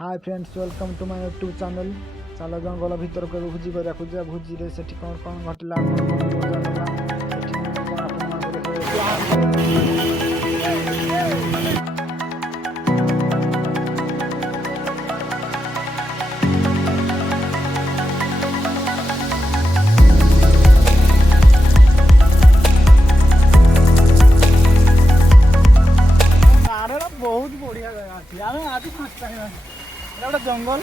Hi friends, welcome to my YouTube channel. Chal Jungle भीतर को भोजी करा जा भोजी रे सेठी कौन कौन घटला कौन मजा लगा सेठी कौन आपन मान बहुत बढ़िया जगह अच्छी आम आज फास्ट टाइम गोटे जंगल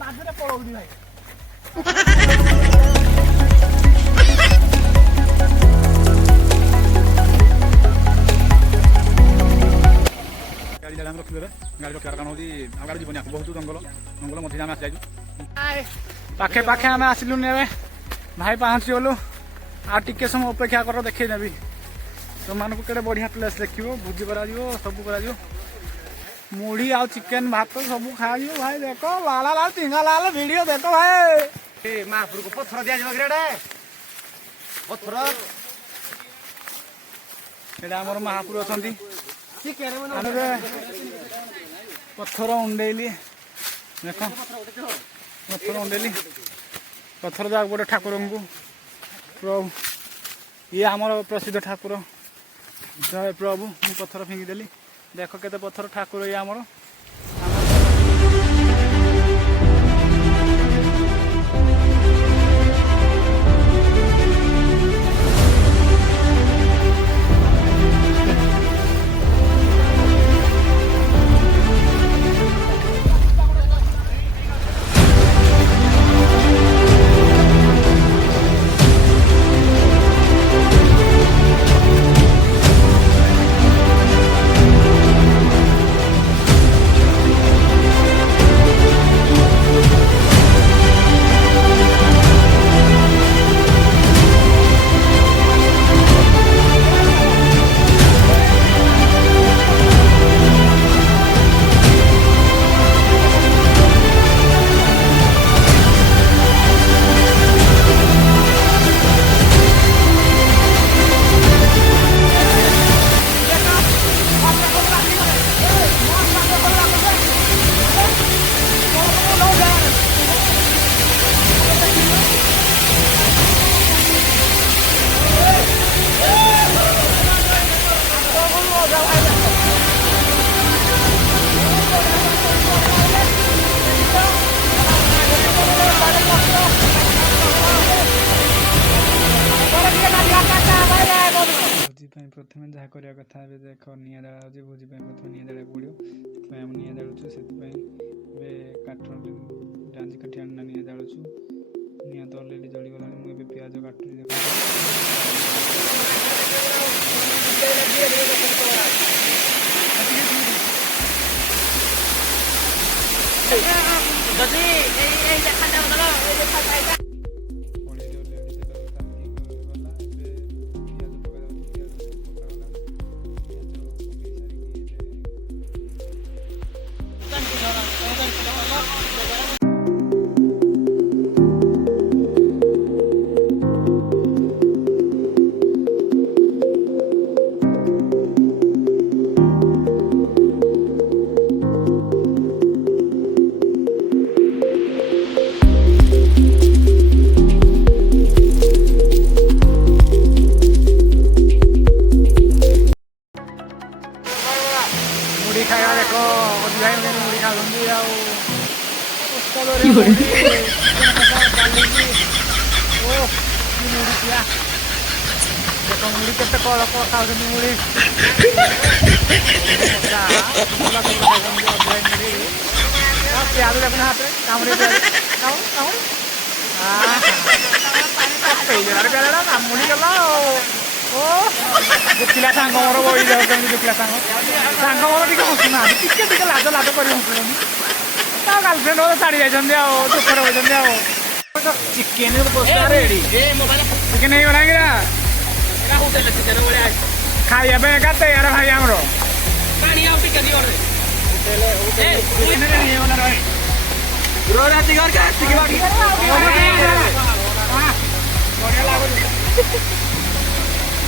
लाजरे पड़ौली भाई गाड़ी रखी गाड़ी रखा कारण हूँ गाड़ी जीवन बहुत जंगल जंगल मध्य आम आसी पाखे पाखे आम आसलु भाई पहुँची गलु आगे समय अपेक्षा कर देखी देवी तुमको केड़े बढ़िया प्लेस देखो भोजी कर सब कर मुढ़ी आ चिकेन भात सब खा भाई देख लाला लाल टिंगा लाल वीडियो देख भाई महापुर को पत्थर दिया पत्थर आम महापुर अच्छा पत्थर उंडेली देख पत्थर उंडेली पत्थर जा गोटे ठाकुर को प्रभु ये आमर प्रसिद्ध ठाकुर जय प्रभु मु पत्थर फिंगिदेली देख केते पत्थर ठाकुर ये आमर प्रथम जहाँ करवा कथा देख निआ जाड़ा भोजी प्रथम निआ जाड़ा पड़ो से निआ जाड़ू से काठ डांजी काठी आना निआ जाड़ू निआ तो अलरेडी जलीगला मुझे पिज काटुरी खाया देखो मुड़ी खा देखो मुड़ी के कल खा मुड़ी प्याज देखो हाथ मुड़ी गला दुखिला सांग मोर बड़ी जाऊँ दुखिला सांग मोर टे हसुना टे लाज लाज कर हसुन गर्लफ्रेंड वो छाड़ी जाइए दुखर होती चिकेन चिकेन हो गला खाइबा का तैयार भाई आमर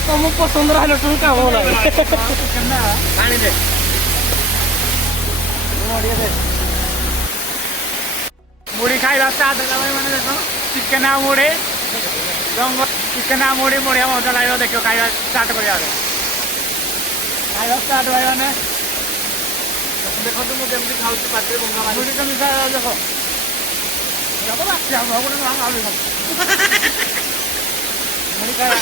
तुम पसंद रहा तुम काम लगे मुढ़ी खाଇବା ଷ୍ଟାର୍ଟ ହେଲା ଭାଇ ମାନେ ଦେଖ ଚିକେନ ଆଉ ମୁଢ଼ି ଚିକେନ ଆଉ ମୁଢ଼ି ବଢ଼ିଆ ମଜା ଲାଗିବ ଦେଖିବ ଖାଇବା ଷ୍ଟାର୍ଟ କରିବା ଖାଇବା ଷ୍ଟାର୍ଟ ଭାଇ ମାନେ ଦେଖନ୍ତୁ ମୁଁ କେମିତି ଖାଉଛି ପାଟିରେ ବଙ୍ଗା ମାରି ମୁଢ଼ି କେମିତି ଖାଇବା ଦେଖ ବାସି ଆମ ଗୋଟେ ମୁଢ଼ି ଖାଇବା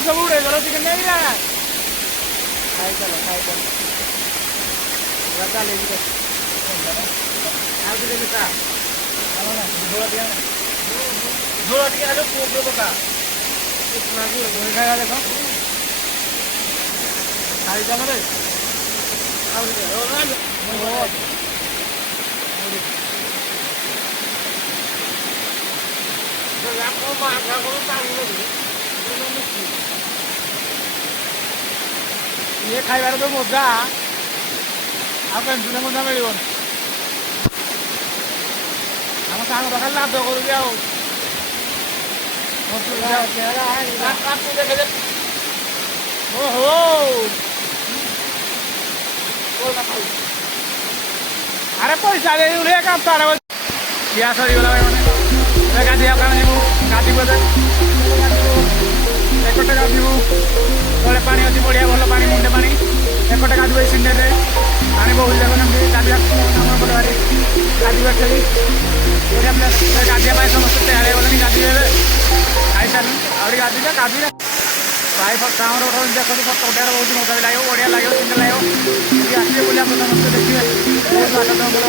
सब उड़े चलो चिकन नहीं रहा खाई चलो चले झोला टिके आलो पोपरो पका खाया देखो खाई चलो रे ये खाइबार तो मजा आप पेन्शन मजा मिल आम सांग पाखे लाभ करूँ ओहो अरे पैसा दे काम तार ग्यास सरीगला मैंने गाधिया जीवु गाधी बजे एकटे गाधु तले पानी अच्छी बढ़िया भल पानी मुंडे पानी एकटे गाधु सिंडे पानी बहुत जगह गाधिया गाधिया खेली गाधिया समस्त तैयार गले गाधे खाई सारे आहरी गाधी गाधी भाई गाँव देखो फटो उठार बहुत मजा भी लगे बढ़िया लगे सुंदर लगे आसवे बोलिए आप समस्त देखिए बहुत बात जंगल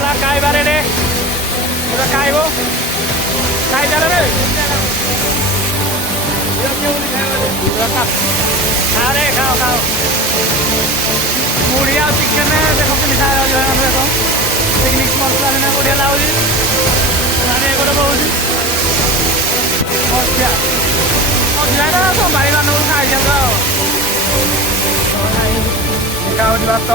बात खाइबारे रे खाइब खाई चल रे अरे खाओ खाओ मुढ़िया चिकेन देखो मिठा देखो पिकनिक मसला ना बढ़िया लगुच गोटे बहुत मजा मजा भाई मान खाई चल भात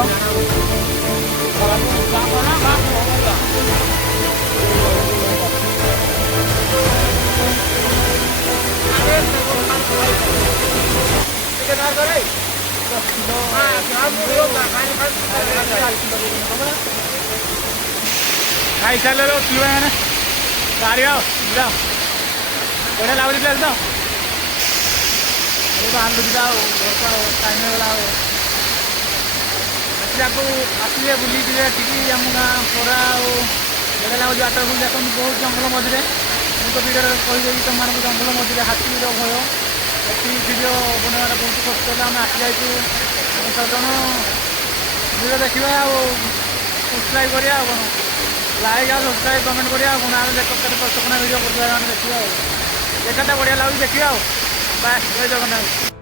खाई सारे मैंने बाहर आओ जाओ बढ़िया लगुच प्लेस तो बाहर बुझा टाइम होगा आपको आसिए बुली टी आम गाँ पड़ा ବଢ଼ିଆ ଲାଗୁଛି ୱାଟରଫଲ୍ ଦେଖନ୍ତୁ ବହୁତ ଜଙ୍ଗଲ ମଝିରେ ମୁଁ ତ ଭିଡ଼ିଓରେ କହିଦେବି ତୁମମାନଙ୍କୁ ଜଙ୍ଗଲ ମଝିରେ ହାତୀର ଭୟ ଏଠି ଭିଡ଼ିଓ ବନେଇବାଟା ବହୁତ କଷ୍ଟ ହେଲା ଆମେ ଆସିଯାଇଛୁ 6 ଜଣ ଭିଡ଼ିଓ ଦେଖିବା ଆଉ ସବସ୍କ୍ରାଇବ୍ କରିବା ଆଉ କ'ଣ ଲାଇକ୍ ଆଉ ସବସ୍କ୍ରାଇବ୍ କମେଣ୍ଟ କରିବା ଆଉ କ'ଣ ଆମେ କେତେ କଷ୍ଟକଣା ଭିଡ଼ିଓ କରୁଥିବା ଆମେ ଦେଖିବା ଆଉ ଜାଗାଟା ବଢ଼ିଆ ଲାଗୁଛି ଦେଖିବା ଆଉ ବାସ୍ ଜୟ ଜଗନ୍ନାଥ।